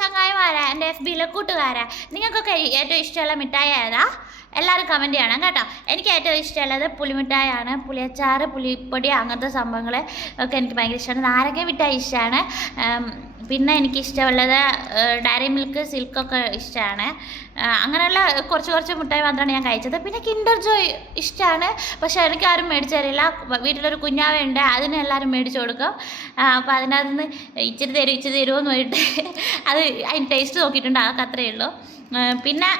ചങ്ങായിമാരാ, എൻ്റെ FB-യിലെ കൂട്ടുകാരാ, നിങ്ങൾക്കൊക്കെ ഏറ്റവും ഇഷ്ടമുള്ള മിഠായി ഏതാ? എല്ലാവരും കമൻറ്റ് ചെയ്യണം കേട്ടോ. എനിക്ക് ഏറ്റവും ഇഷ്ടമുള്ളത് പുളിമിഠായാണ്. പുളിയച്ചാറ്, പുളിപ്പൊടി, അങ്ങനത്തെ സംഭവങ്ങൾ ഒക്കെ എനിക്ക് ഭയങ്കര ഇഷ്ടമാണ്. നാരങ്ങ മിഠായി ഇഷ്ടമാണ്. പിന്നെ എനിക്കിഷ്ടമുള്ളത് ഡയറി മിൽക്ക്, സിൽക്കൊക്കെ ഇഷ്ടമാണ്. അങ്ങനെയുള്ള കുറച്ച് മിഠായി മാത്രമാണ് ഞാൻ കഴിച്ചത്. പിന്നെ കിൻഡർ ജോയ് ഇഷ്ടമാണ്, പക്ഷേ എനിക്ക് ആരും മേടിച്ചു തരില്ല. വീട്ടിലൊരു കുഞ്ഞാവുണ്ട്, അതിന് എല്ലാവരും മേടിച്ചു കൊടുക്കും. അപ്പോൾ അതിനകത്ത് നിന്ന് ഇച്ചിരി തരുമോ എന്ന് പോയിട്ട് അത് അതിന് ടേസ്റ്റ് നോക്കിയിട്ടുണ്ട്, അതൊക്കെ അത്രയേ ഉള്ളൂ. പിന്നെ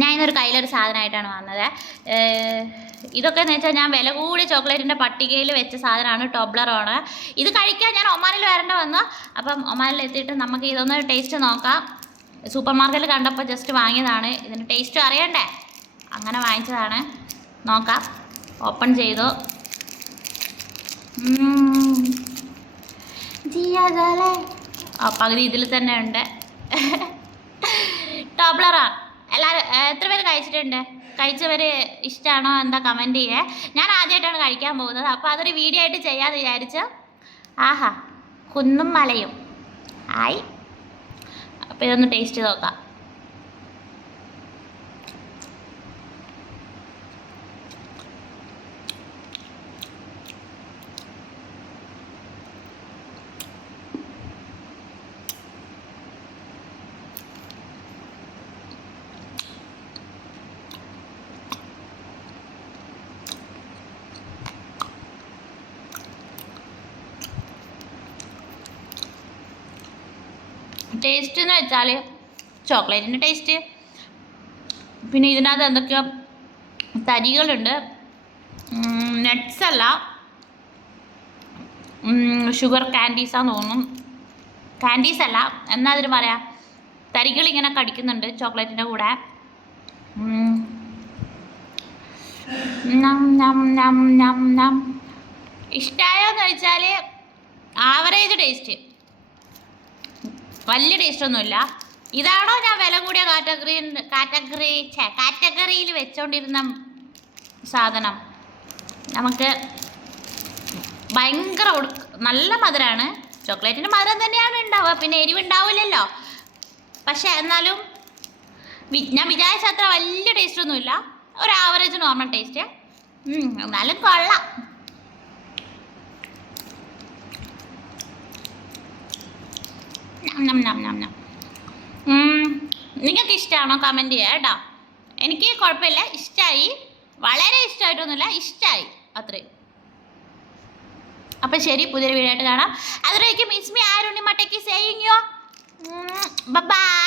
ഞാൻ ഇന്നൊരു കയ്യിലൊരു സാധനമായിട്ടാണ് വന്നത്. ഇതൊക്കെ എന്ന് വെച്ചാൽ ഞാൻ വില കൂടിയ ചോക്ലേറ്റിൻ്റെ പട്ടികയിൽ വെച്ച സാധനമാണ്, ടോബ്ലറോണ്. ഇത് കഴിക്കാൻ ഞാൻ ഒമാനിൽ വരേണ്ട വന്നു. അപ്പം ഒമാനിൽ എത്തിയിട്ട് നമുക്ക് ഇതൊന്ന് ടേസ്റ്റ് നോക്കാം. സൂപ്പർ മാർക്കറ്റിൽ കണ്ടപ്പോൾ ജസ്റ്റ് വാങ്ങിയതാണ്. ഇതിൻ്റെ ടേസ്റ്റ് അറിയണ്ടേ, അങ്ങനെ വാങ്ങിച്ചതാണ്. നോക്കാം. ഓപ്പൺ ചെയ്തു. പകുതി ഇതിൽ തന്നെ ഉണ്ട്. ടോബ്ലറാണ്. എല്ലാവരും എത്ര പേര് കഴിച്ചിട്ടുണ്ട്? കഴിച്ചവർ ഇഷ്ടമാണോ എന്താ കമൻറ്റ് ചെയ്യേ. ഞാൻ ആദ്യമായിട്ടാണ് കഴിക്കാൻ പോകുന്നത്, അപ്പോൾ അതൊരു വീഡിയോ ആയിട്ട് ചെയ്യാമെന്ന് വിചാരിച്ചു. ആഹാ, കുന്നും മലയും ആയി. അപ്പോൾ ഇതൊന്ന് ടേസ്റ്റ് നോക്കാം. ടേസ്റ്റ് എന്ന് വെച്ചാൽ ചോക്ലേറ്റിൻ്റെ ടേസ്റ്റ്. പിന്നെ ഇതിനകത്ത് എന്തൊക്കെയോ തരികളുണ്ട്. നട്ട്സ് അല്ല, ഷുഗർ കാൻഡീസാന്ന് തോന്നുന്നു. കാൻഡീസ് അല്ല, എന്നാൽ അതിന് പറയാം, തരികളിങ്ങനെ കടിക്കുന്നുണ്ട് ചോക്ലേറ്റിൻ്റെ കൂടെ. ഇഷ്ടമായോന്ന് ചോദിച്ചാൽ ആവറേജ് ടേസ്റ്റ്, വലിയ ടേസ്റ്റൊന്നുമില്ല. ഇതാണോ ഞാൻ വില കൂടിയ കാറ്റഗറിയിൽ വെച്ചോണ്ടിരുന്ന സാധനം? നമുക്ക് ഭയങ്കര നല്ല മധുരമാണ്. ചോക്ലേറ്റിൻ്റെ മധുരം തന്നെയാണ് ഉണ്ടാവുക, പിന്നെ എരിവുണ്ടാവില്ലല്ലോ. പക്ഷേ എന്നാലും ഞാൻ വിചാരിച്ച അത്ര വലിയ ടേസ്റ്റൊന്നുമില്ല, ഒരു ആവറേജ് നോർമൽ ടേസ്റ്റ്. എന്നാലും കൊള്ളാം. നിങ്ങൾക്ക് ഇഷ്ടമാണോ കമൻറ്റ് ചെയ്യുക കേട്ടോ. എനിക്ക് കുഴപ്പമില്ല, ഇഷ്ടമായി. വളരെ ഇഷ്ടമായിട്ടൊന്നുമില്ല, ഇഷ്ടമായി അത്രയും. അപ്പം ശരി, പുതിയൊരു വീഡിയോ ആയിട്ട് കാണാം. അതുവരേക്കും it's me Aruni Mattakki saying you by.